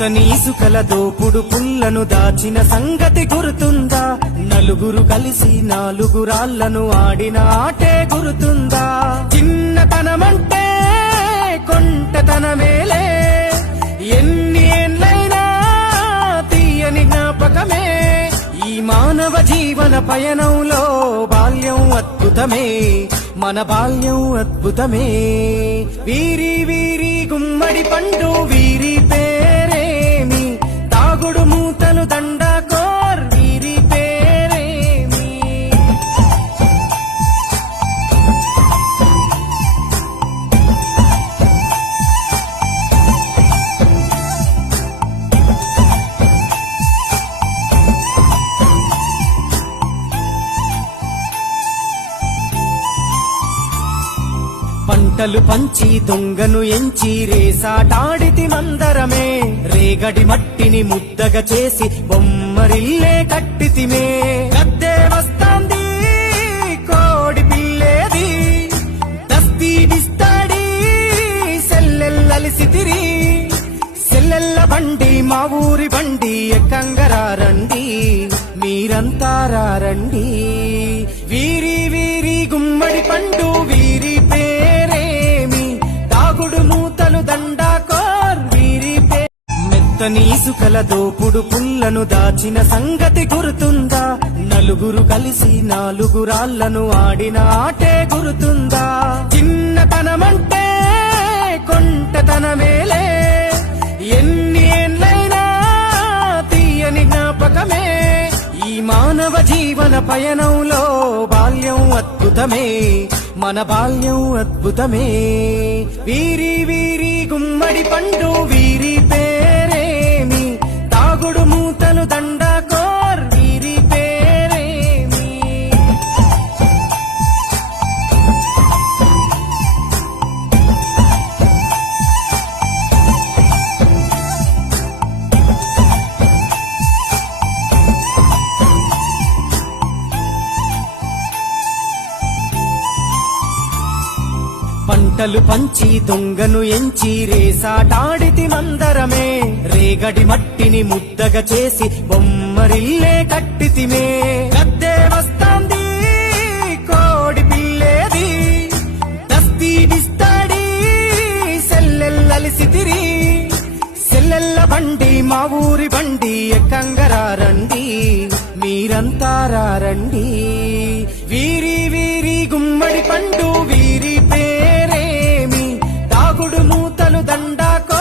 మెత్తని ఇసుకల దోపుడు పుల్లను దాచిన సంగతి గుర్తుందా? నలుగురు కలిసి నాలుగురాళ్లను ఆడిన ఆటే గుర్తుందా? చిన్నతనమంటే కొంటతనమేలే, ఎన్ని ఏళ్ళైనా తీయని జ్ఞాపకమే. ఈ మానవ జీవన పయనంలో బాల్యం అద్భుతమే, మన బాల్యం అద్భుతమే. వీరి వీరి గుమ్మడి పండు వీరి పేరేమి, తాగుడు మూతలు దండాకోర్ వీరి పేరేమి. పంటలు పంచి దొంగను ఎంచి రేసాటాడితి మందరమే, రేగడి మట్టిని ముద్దగా చేసి బొమ్మరిల్లే కట్టితిమే. గద్దే వస్తాంది కోడి పిల్లేది, దస్తీ డిస్తాడి సెల్లెల్లలిసితిరి. సెల్లెల్ల బండి మా ఊరి బండి ఎక్కంగరారండి, మీరంతా రారండి. వీరి వీరి గుమ్మడి పండు వీరి పేరేమి, తాగుడు మూతలు దండాకోర్ వీరి పే. మెత్తని ఇసుకల దోపుడు పుల్లను దాచిన సంగతి గుర్తుందా? నలుగురు కలిసి నాలుగురాళ్లను ఆడిన ఆటే గుర్తుందా? చిన్నతనమంటే కొంటతనమేలే, ఎన్ని ఏళ్ళైనా తీయని జ్ఞాపకమే. ఈ మానవ జీవన పయనంలో బాల్యం అద్భుతమే, మన బాల్యం అద్భుతమే. వీరి వీరి గుమ్మడి పండు వీరి పేరేమి, తాగుడు మూతలు దండాకోర్ వీరి పేరేమి. పంటలు పంచి దొంగను ఎంచి రేసాటాడితి మందరమే, రేగడి మట్టిని ముద్దగా చేసి బొమ్మరిల్లే కట్టితిమే. గద్దే వస్తాంది కోడి పిల్లేది, దస్తీ డిస్తాడి సెల్లెల్లలిసితిరి. సెల్లెల్ల బండి మా ఊరి బండి ఎక్కంగరారండి, మీరంతా రారండి. వీరి వీరి గుమ్మడి పండు వీరి పేరేమి, తాగుడు మూతలు దండాకో